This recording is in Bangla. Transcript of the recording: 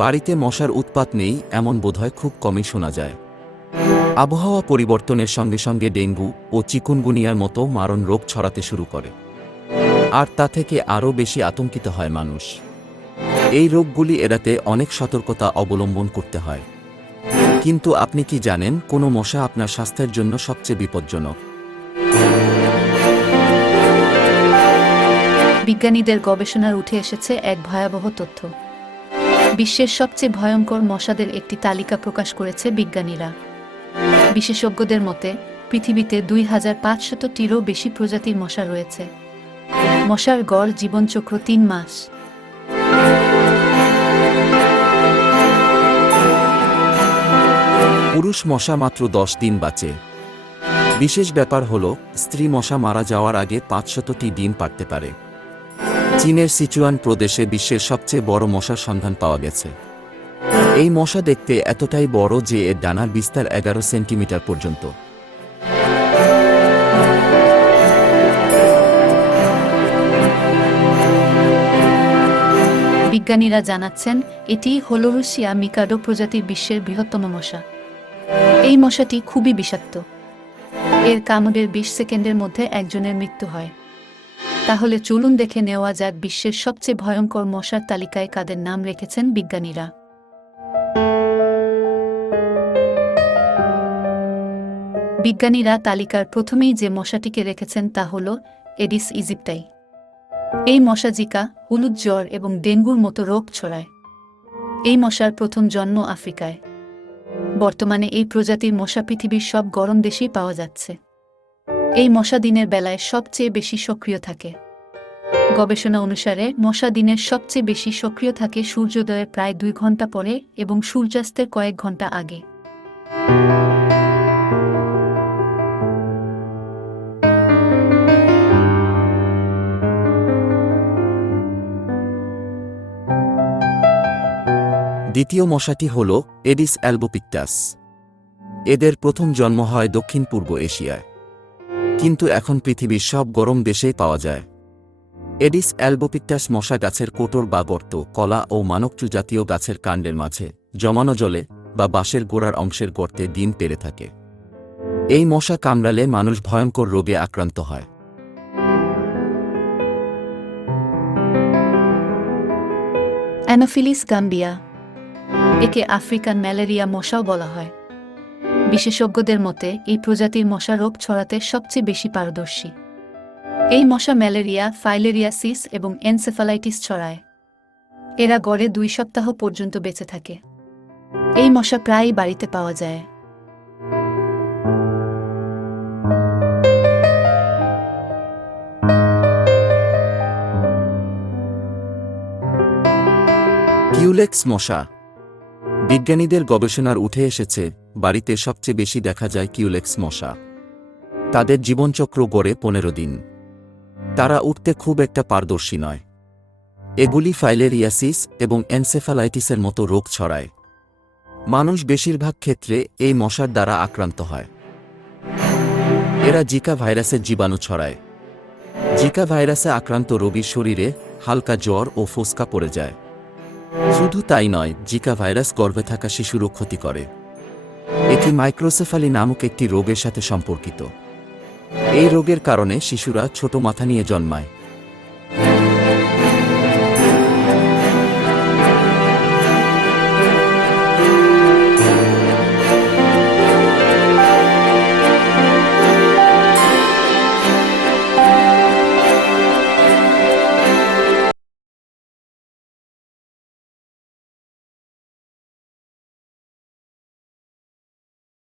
বাড়িতে মশার উৎপাত নেই এমন বোধহয় খুব কমই শোনা যায়। আবহাওয়া পরিবর্তনের সঙ্গে সঙ্গে ডেঙ্গু ও চিকুনগুনিয়ার মতো মারণ রোগ ছড়াতে শুরু করে, আর তা থেকে আরও বেশি আতঙ্কিত হয় মানুষ। এই রোগগুলি এড়াতে অনেক সতর্কতা অবলম্বন করতে হয়। কিন্তু আপনি কি জানেন কোন মশা আপনার স্বাস্থ্যের জন্য সবচেয়ে বিপজ্জনক? বিজ্ঞানীদের গবেষণার উঠে এসেছে এক ভয়াবহ তথ্য। বিশ্বের সবচেয়ে ভয়ঙ্কর মশাদের একটি তালিকা প্রকাশ করেছে বিজ্ঞানীরা। বিশেষজ্ঞদের মতে পৃথিবীতে 2500টিরও বেশি প্রজাতির মশা রয়েছে। মশার গড় জীবনচক্র 3 মাস। পুরুষ মশা মাত্র 10 দিন বাঁচে। বিশেষ ব্যাপার হল স্ত্রী মশা মারা যাওয়ার আগে 500টি ডিম পাড়তে পারে। চীনের সিচুয়ান প্রদেশে বিশ্বের সবচেয়ে বড় মশার সন্ধান পাওয়া গেছে। এই মশা দেখতে এতটাই বড় যে এর ডানার বিস্তার 11 সেন্টিমিটার পর্যন্ত। বিজ্ঞানীরা জানাচ্ছেন এটি হল রুশিয়া মিকাডো প্রজাতির বিশ্বের বৃহত্তম মশা। এই মশাটি খুবই বিষাক্ত। এর কামড়ের 20 সেকেন্ডের মধ্যে একজনের মৃত্যু হয়। তাহলে চলুন দেখে নেওয়া যাক বিশ্বের সবচেয়ে ভয়ঙ্কর মশার তালিকায় কাদের নাম রেখেছেন বিজ্ঞানীরা। বিজ্ঞানীরা তালিকার প্রথমেই যে মশাটিকে রেখেছেন তা হল এডিস ইজিপ্টাই। এই মশা জিকা, হলুদ জ্বর এবং ডেঙ্গুর মতো রোগ ছড়ায়। এই মশার প্রথম জন্ম আফ্রিকায়। বর্তমানে এই প্রজাতির মশা পৃথিবীর সব গরম দেশেই পাওয়া যাচ্ছে। এই মশা দিনের বেলায় সবচেয়ে বেশি সক্রিয় থাকে। গবেষণা অনুসারে মশা দিনের সবচেয়ে বেশি সক্রিয় থাকে সূর্যোদয়ের প্রায় 2 ঘন্টা পরে এবং সূর্যাস্তের কয়েক ঘন্টা আগে। দ্বিতীয় মশাটি হল এডিস অ্যালবোপিক্টাস। এদের প্রথম জন্ম হয় দক্ষিণ পূর্ব এশিয়ায়, কিন্তু এখন পৃথিবীর সব গরম দেশেই পাওয়া যায়। এডিস অ্যালবোপিক্টাস মশা গাছের কোটর বা গর্ত, কলা ও মানকচু জাতীয় গাছের কাণ্ডের মাঝে জমানো জলে বা বাঁশের গোড়ার অংশের গর্তে ডিম পেড়ে থাকে। এই মশা কামড়ালে মানুষ ভয়ঙ্কর রোগে আক্রান্ত হয়। অ্যানোফিলিস গাম্বিয়া, একে আফ্রিকান ম্যালেরিয়া মশাও বলা হয়। বিশেষজ্ঞদের মতে এই প্রজাতির মশা রোগ ছড়াতে সবচেয়ে বেশি পারদর্শী। এই মশা ম্যালেরিয়া, ফাইলেরিয়াসিস এবং এনসেফালাইটিস ছড়ায়। এরা গড়ে 2 সপ্তাহ পর্যন্ত বেঁচে থাকে। এই মশা প্রায়ই বাড়িতে পাওয়া যায়। কিউলেক্স মশা। বিজ্ঞানীদের গবেষণার উঠে এসেছে বাড়িতে সবচেয়ে বেশি দেখা যায় কিউলেক্স মশা। তাদের জীবনচক্র গড়ে 15 দিন। তারা উঠতে খুব একটা পারদর্শী নয়। এগুলি ফাইলেরিয়াসিস এবং এনসেফালাইটিসের মতো রোগ ছড়ায়। মানুষ বেশিরভাগ ক্ষেত্রে এই মশার দ্বারা আক্রান্ত হয়। এরা জিকা ভাইরাসের জীবাণু ছড়ায়। জিকা ভাইরাসে আক্রান্ত রোগীর শরীরে হালকা জ্বর ও ফোস্কা পড়ে যায়। শুধু তাই নয়, জিকা ভাইরাস গর্ভে থাকা শিশুরও ক্ষতি করে। এটি মাইক্রোসেফালি নামক একটি রোগের সাথে সম্পর্কিত। এই রোগের কারণে শিশুরা ছোট মাথা নিয়ে জন্মায়।